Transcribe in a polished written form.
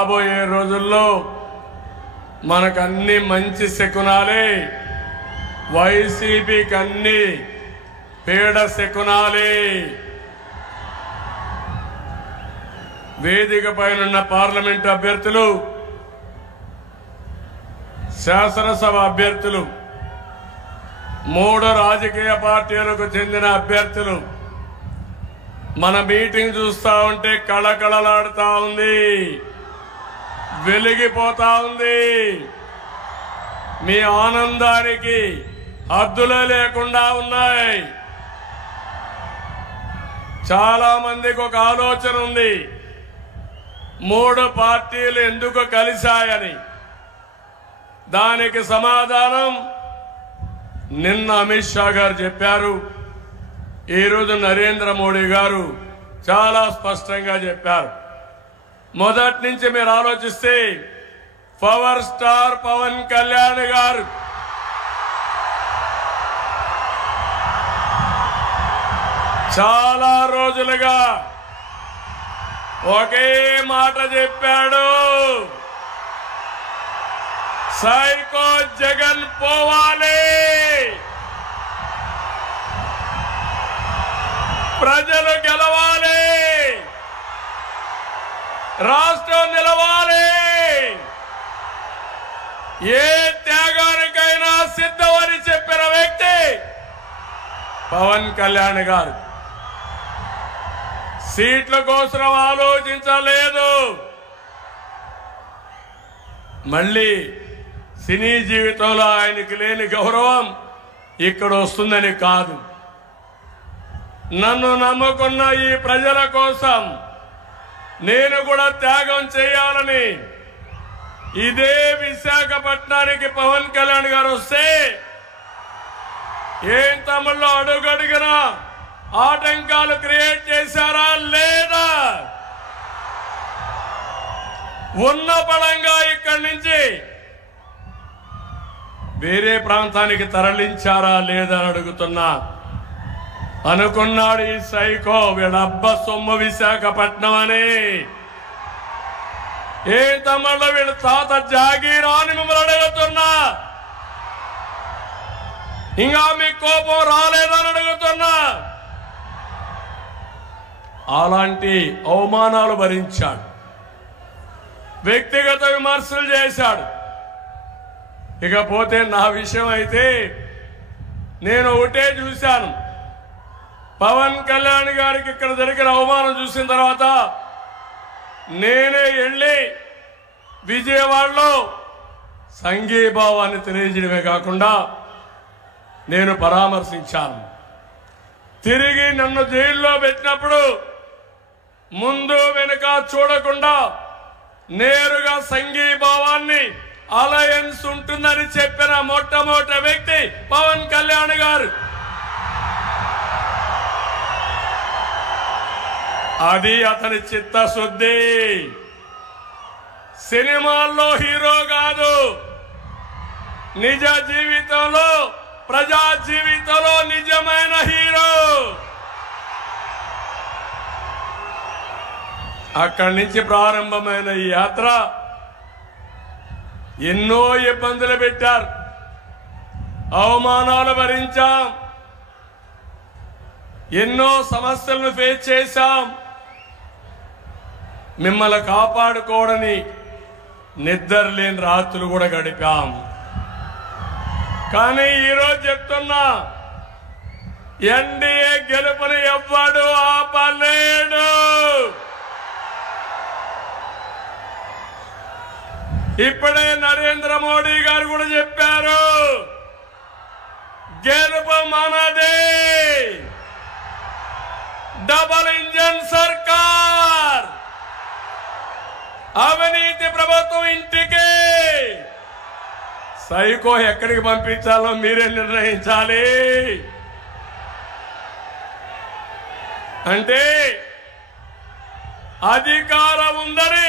రాబోయే రోజుల్లో మనకన్నీ మంచి శకునాలే, వైసీపీకి అన్ని పేడ శకునాలే. వేదిక పైనున్న పార్లమెంట్ అభ్యర్థులు, శాసనసభ అభ్యర్థులు, 3 రాజకీయ పార్టీలకు చెందిన అభ్యర్థులు మన మీటింగ్ చూస్తా ఉంటే కళకళలాడుతా ఉంది, వెలిగిపోతా ఉంది. మీ ఆనందానికి హద్దులే లేకుండా ఉన్నాయి. చాలా మందికి ఒక ఆలోచన ఉంది, 3 పార్టీలు ఎందుకు కలిశాయని. దానికి సమాధానం నిన్న అమిత్ షా గారు చెప్పారు, ఈరోజు నరేంద్ర మోడీ గారు చాలా స్పష్టంగా చెప్పారు. మొదటి నుంచి మీరు ఆలోచిస్తే పవర్ స్టార్ పవన్ కళ్యాణ్ గారు చాలా రోజులుగా ఒకే మాట చెప్పాడు, సైకో జగన్ పోవాలి, ప్రజలు గెలవాలి, రాష్ట్రం నిలవాలి, ఏ త్యాగానికైనా సిద్ధమని చెప్పిన వ్యక్తి పవన్ కళ్యాణ్ గారు. సీట్ల కోసం ఆలోచించలేదు. మళ్ళీ సినీ జీవితంలో ఆయనకి లేని గౌరవం ఇక్కడ వస్తుందని కాదు, నన్ను నమ్ముకున్న ఈ ప్రజల కోసం నేను కూడా త్యాగం చేయాలని ఇదే విశాఖపట్నానికి పవన్ కళ్యాణ్ గారు వస్తే ఏం తమిళలో అడుగడుగునా ఆటంకాలు క్రియేట్ చేశారా లేదా, ఉన్న పడంగా ఇక్కడి నుంచి వేరే ప్రాంతానికి తరలించారా లేదా అని అడుగుతున్నా. అనుకున్నాడు ఈ సైకో వీడబ్బ సొమ్ము విశాఖపట్నం అని. ఏ తమిళలో వీళ్ళ తాత జాగీరా అని మిమ్మల్ని అడుగుతున్నా. ఇంకా మీ కోపం రాలేదని అడుగుతున్నా. అలాంటి అవమానాలు భరించాడు, వ్యక్తిగత విమర్శలు చేశాడు. ఇకపోతే నా విషయం అయితే నేను ఒకటే చూశాను, పవన్ కళ్యాణ్ గారికి ఇక్కడ జరిగిన అవమానం చూసిన తర్వాత నేనే వెళ్ళి విజయవాడలో సంఘీభావాన్ని తెలియజేయడమే కాకుండా నేను పరామర్శించాను. తిరిగి నన్ను జైల్లో పెట్టినప్పుడు ముందు వెనుక చూడకుండా నేరుగా సంఘీభావాన్ని అలయన్స్ ఉంటుందని చెప్పిన మొట్టమొదటి వ్యక్తి పవన్ కళ్యాణ్ గారు. అది అతని చిత్తశుద్ధి. సినిమాల్లో హీరో కాదు, నిజ జీవితంలో ప్రజా జీవితంలో నిజమైన హీరో. అక్కడి నుంచి ప్రారంభమైన ఈ యాత్ర ఎన్నో ఇబ్బందులు పెట్టారు, అవమానాలు భరించాం, ఎన్నో సమస్యలను ఫేస్ చేశాం. మిమ్మల్ని కాపాడుకోవడని నిద్రలేని రాత్రులు కూడా గడిపాం. కానీ ఈరోజు చెప్తున్నా, ఎన్డీఏ గెలుపుని ఎవ్వడు ఆపలేడు. ఇప్పుడే నరేంద్ర మోడీ గారు కూడా చెప్పారు, గెలుపు మనదే, డబల్ ఇంజన్ సర్కార్, అవినీతి ప్రభుత్వం ఇంటికి. సైకో ఎక్కడికి పంపించాలో మీరే నిర్ణయించాలి. అంటే అధికారం ఉందని